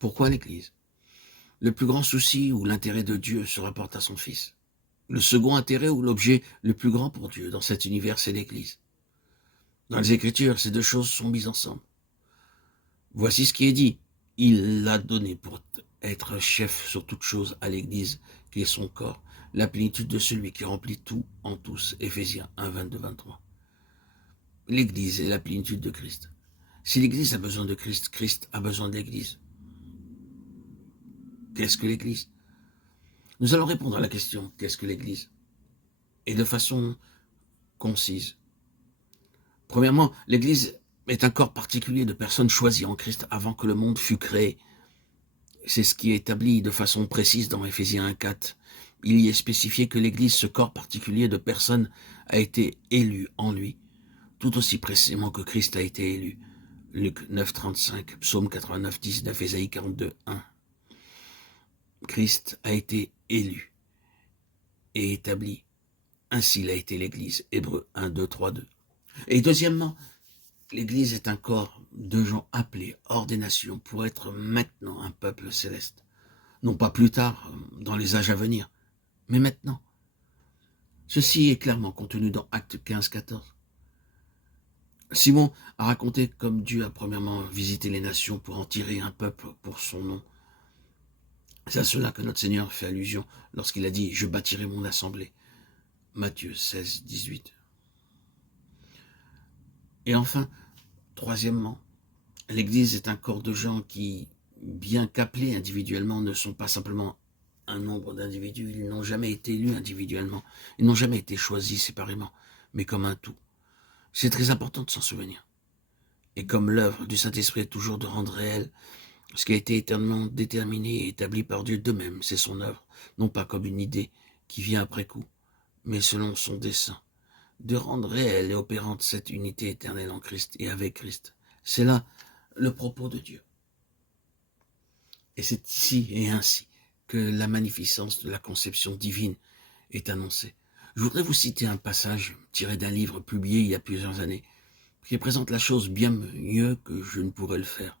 Pourquoi l'Église? Le plus grand souci ou l'intérêt de Dieu se rapporte à son Fils. Le second intérêt ou l'objet le plus grand pour Dieu dans cet univers, c'est l'Église. Dans les Écritures, ces deux choses sont mises ensemble. Voici ce qui est dit. Il l'a donné pour être chef sur toute chose à l'Église, qui est son corps, la plénitude de celui qui remplit tout en tous. Éphésiens 1, 22-23. L'Église est la plénitude de Christ. Si l'Église a besoin de Christ, Christ a besoin de l'Église. Qu'est-ce que l'Église? Nous allons répondre à la question « Qu'est-ce que l'Église ?» et de façon concise. Premièrement, l'Église est un corps particulier de personnes choisies en Christ avant que le monde fût créé. C'est ce qui est établi de façon précise dans Éphésiens 1,4. Il y est spécifié que l'Église, ce corps particulier de personnes, a été élu en lui, tout aussi précisément que Christ a été élu. Luc 9,35, Psaume 89, 19, Ésaïe 42, 1. Christ a été élu et établi. Ainsi l'a été l'Église. Hébreux 1, 2, 3, 2. Et deuxièmement, l'Église est un corps de gens appelés hors des nations pour être maintenant un peuple céleste. Non pas plus tard, dans les âges à venir, mais maintenant. Ceci est clairement contenu dans Actes 15, 14. Simon a raconté comme Dieu a premièrement visité les nations pour en tirer un peuple pour son nom. C'est à cela que notre Seigneur fait allusion lorsqu'il a dit « Je bâtirai mon assemblée ». Matthieu 16, 18. Et enfin, troisièmement, l'Église est un corps de gens qui, bien qu'appelés individuellement, ne sont pas simplement un nombre d'individus. Ils n'ont jamais été élus individuellement. Ils n'ont jamais été choisis séparément, mais comme un tout. C'est très important de s'en souvenir. Et comme l'œuvre du Saint-Esprit est toujours de rendre réel ce qui a été éternellement déterminé et établi par Dieu de même, c'est son œuvre, non pas comme une idée qui vient après coup, mais selon son dessein, de rendre réelle et opérante cette unité éternelle en Christ et avec Christ. C'est là le propos de Dieu. Et c'est ici et ainsi que la magnificence de la conception divine est annoncée. Je voudrais vous citer un passage tiré d'un livre publié il y a plusieurs années, qui présente la chose bien mieux que je ne pourrais le faire.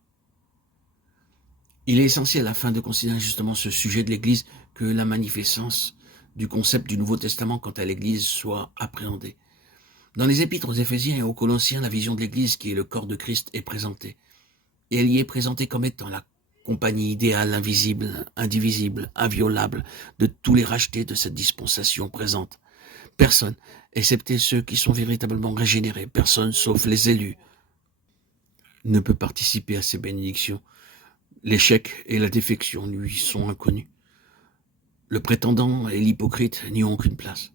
Il est essentiel, afin de considérer justement ce sujet de l'Église, que la magnificence du concept du Nouveau Testament quant à l'Église soit appréhendée. Dans les épîtres aux Éphésiens et aux Colossiens, la vision de l'Église, qui est le corps de Christ, est présentée. Et elle y est présentée comme étant la compagnie idéale, invisible, indivisible, inviolable de tous les rachetés de cette dispensation présente. Personne, excepté ceux qui sont véritablement régénérés, personne sauf les élus, ne peut participer à ces bénédictions. L'échec et la défection lui sont inconnus. Le prétendant et l'hypocrite n'y ont aucune place.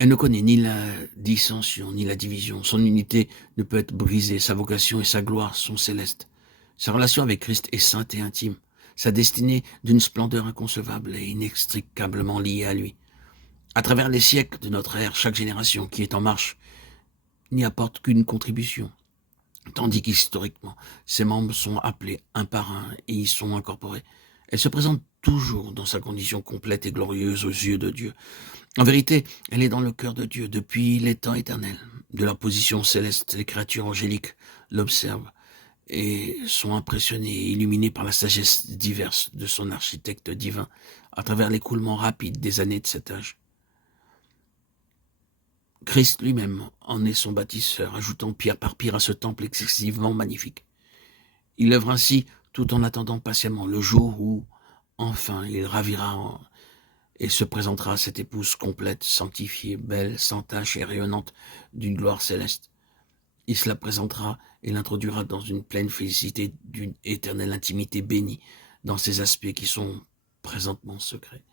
Elle ne connaît ni la dissension, ni la division. Son unité ne peut être brisée. Sa vocation et sa gloire sont célestes. Sa relation avec Christ est sainte et intime. Sa destinée d'une splendeur inconcevable et inextricablement liée à lui. À travers les siècles de notre ère, chaque génération qui est en marche n'y apporte qu'une contribution. Tandis qu'historiquement, ses membres sont appelés un par un et y sont incorporés. Elle se présente toujours dans sa condition complète et glorieuse aux yeux de Dieu. En vérité, elle est dans le cœur de Dieu depuis les temps éternels. De leur position céleste, les créatures angéliques l'observent et sont impressionnées et illuminées par la sagesse diverse de son architecte divin à travers l'écoulement rapide des années de cet âge. Christ lui-même en est son bâtisseur, ajoutant pierre par pierre à ce temple excessivement magnifique. Il œuvre ainsi tout en attendant patiemment le jour où, enfin, il ravira et se présentera à cette épouse complète, sanctifiée, belle, sans tache et rayonnante d'une gloire céleste. Il se la présentera et l'introduira dans une pleine félicité d'une éternelle intimité bénie dans ses aspects qui sont présentement secrets.